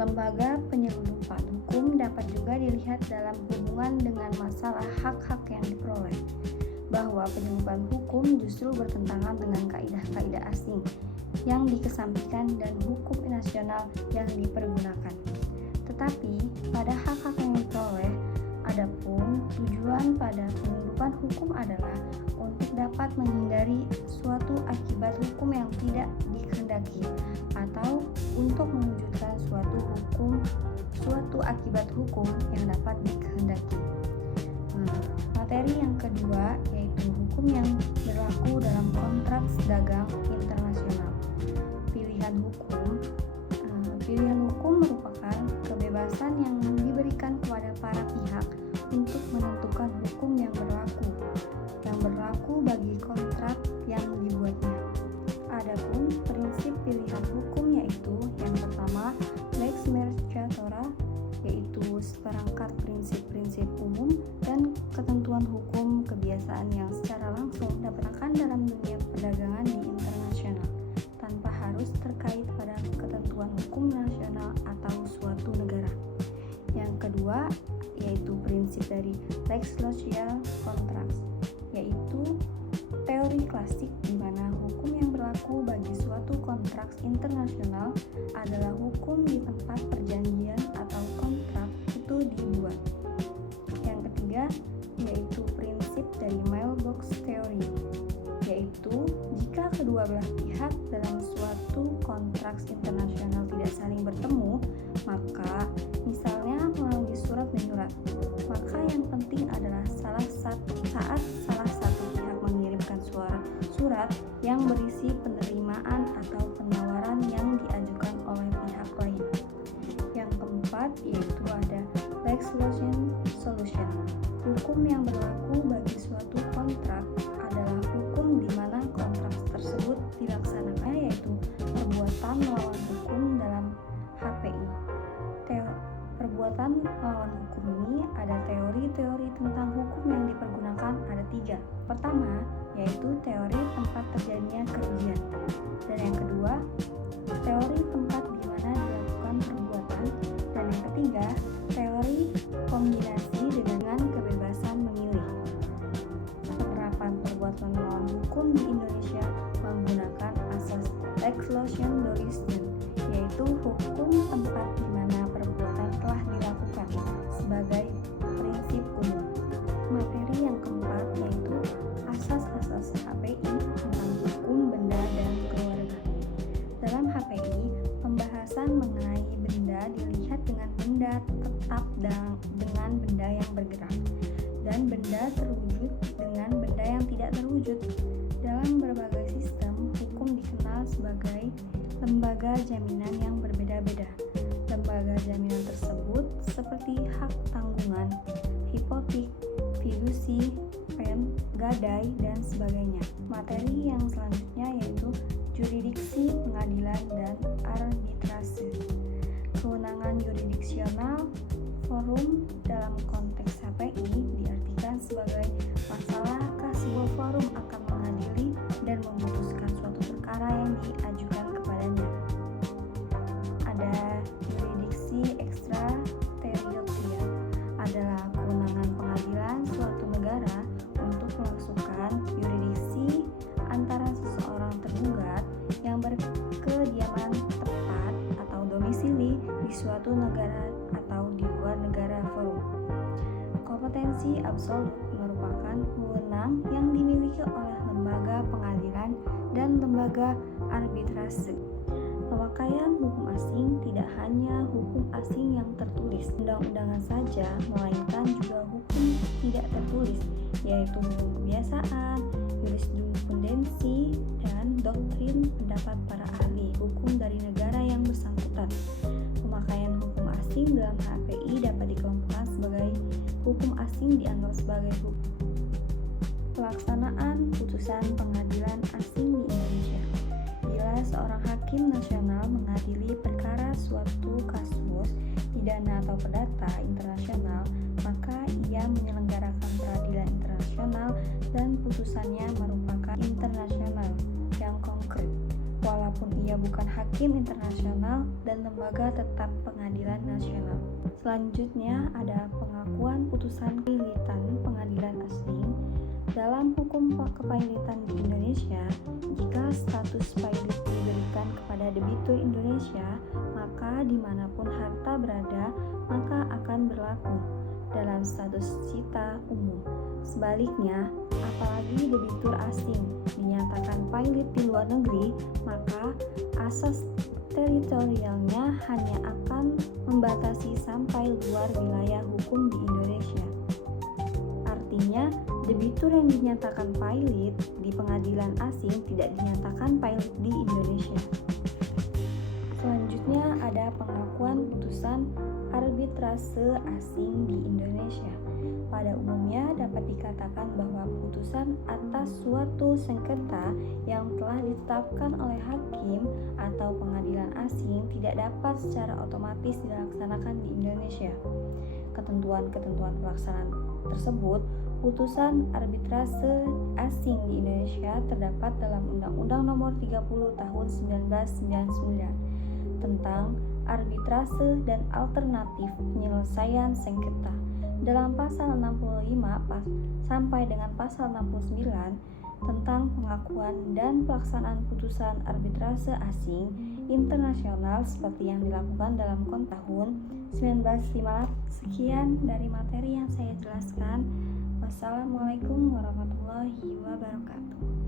Lembaga penyelundupan hukum dapat juga dilihat dalam hubungan dengan masalah hak-hak yang diperoleh, bahwa penyelundupan hukum justru bertentangan dengan kaidah-kaidah asing yang dikesampingkan dan hukum nasional yang dipergunakan. Tetapi pada hak-hak yang diperoleh, adapun tujuan pada penyelundupan hukum adalah untuk dapat menghindari suatu akibat hukum yang tidak dikehendaki atau untuk mewujudkan suatu akibat hukum yang dapat dikehendaki. Materi yang kedua yaitu hukum yang berlaku dalam kontrak dagang internasional. Pilihan hukum merupakan kebebasan yang diberikan kepada para pihak untuk menentukan hukum yang berlaku bagi kontrak yang dibuatnya. Adapun prinsip pilihan hukum yaitu yang pertama, lex mercatora, yaitu seperangkat prinsip-prinsip umum dan ketentuan hukum kebiasaan yang secara langsung dipergunakan dalam dunia perdagangan di internasional tanpa harus terkait pada ketentuan hukum nasional atau suatu negara. Yang kedua yaitu prinsip dari lex local contracts, yaitu teori klasik di mana hukum yang berlaku bagi suatu kontrak internasional adalah hukum di tempat perjanjian atau kontrak itu dibuat. Yang ketiga yaitu prinsip dari mailbox theory, yaitu jika kedua belah pihak dalam suatu kontrak internasional tidak saling bertemu, maka misalnya melalui surat menyurat, maka yang penting adalah saat salah satu pihak mengirimkan surat yang berisi penerimaan atau penawaran yang diajukan oleh pihak lain. Yang keempat yaitu ada lex solution. Hukum yang berlaku bagi suatu kontrak adalah hukum di mana kontrak tersebut dilaksanakan, yaitu perbuatan melawan hukum dalam HPI. Perbuatan melawan hukum ini ada teori-teori tentang hukum yang dipergunakan ada 3. Pertama yaitu teori tempat terjadinya kerugian, dan yang kedua teori tempat di mana dilakukan perbuatan, dan yang ketiga teori kombinasi dengan kebebasan memilih. Penerapan perbuatan melawan hukum di Indonesia menggunakan asas lex loci, yaitu hukum tempat di mana perbuatan telah dilakukan sebagai prinsip umum. Materi yang keempat yaitu asas-asas HPI tentang hukum benda dan keluarga. Dalam HPI, pembahasan mengenai benda dilihat dengan benda tetap dengan benda yang bergerak, dan benda terwujud dengan benda yang tidak terwujud. Dalam berbagai sistem, hukum dikenal sebagai lembaga jaminan yang berbeda-beda. Lembaga jaminan tersebut seperti hak tanggungan, hipotek, fidusi, pen, gadai, dan sebagainya. Materi yang selanjutnya yaitu jurisdiksi, pengadilan, dan arbitrase. Kewenangan yurisdiksional forum dalam konteks HPI diartikan sebagai masalahkah sebuah forum akan mengadili dan memutuskan suatu perkara yang diajukan kepadanya. Ada yurisdiksi ekstrateritorial, adalah kewenangan pengadilan suatu negara untuk melangsungkan yurisdiksi antara seseorang tergugat yang berkediaman tepat atau domisili di suatu negara atau di luar negara forum. Kompetensi absolut merupakan wewenang yang dimiliki oleh lembaga pengadilan dan lembaga arbitrase. Pemakaian hukum asing tidak hanya hukum asing yang tertulis undang-undangan saja, melainkan juga hukum tidak tertulis, yaitu hukum kebiasaan, jurisprudensi, dan doktrin pendapat para ahli hukum dari negara yang bersangkutan. Pemakaian hukum asing dalam HPI dapat dikelompokkan sebagai hukum asing dianggap sebagai hukum pelaksanaan putusan pengadilan asing di Indonesia. Bila seorang hakim nasional mengadili perkara suatu kasus pidana atau perdata internasional, maka ia menyelenggarakan peradilan internasional dan putusannya merupakan internasional yang konkret. walaupun ia bukan hakim internasional dan lembaga tetap pengadilan nasional. Selanjutnya ada pengakuan putusan kepailitan pengadilan asing. Dalam hukum kepailitan di Indonesia, jika status pailit diberikan kepada debitur Indonesia, maka dimanapun harta berada, maka akan berlaku dalam status sita umum. Sebaliknya, apalagi debitur asing dinyatakan pailit di luar negeri, maka asas teritorialnya hanya akan membatasi sampai luar wilayah hukum di Indonesia. Artinya, debitur yang dinyatakan pailit di pengadilan asing tidak dinyatakan pailit di Indonesia. Selanjutnya ada pengakuan putusan arbitrase asing di Indonesia. Pada umumnya dapat dikatakan bahwa putusan atas suatu sengketa yang telah ditetapkan oleh hakim atau pengadilan asing tidak dapat secara otomatis dilaksanakan di Indonesia. Ketentuan-ketentuan pelaksanaan tersebut, putusan arbitrase asing di Indonesia terdapat dalam Undang-Undang Nomor 30 Tahun 1999 tentang arbitrase dan alternatif penyelesaian sengketa. Dalam pasal 65 sampai dengan pasal 69 tentang pengakuan dan pelaksanaan putusan arbitrase asing internasional seperti yang dilakukan dalam tahun 1958. Sekian dari materi yang saya jelaskan. Wassalamualaikum warahmatullahi wabarakatuh.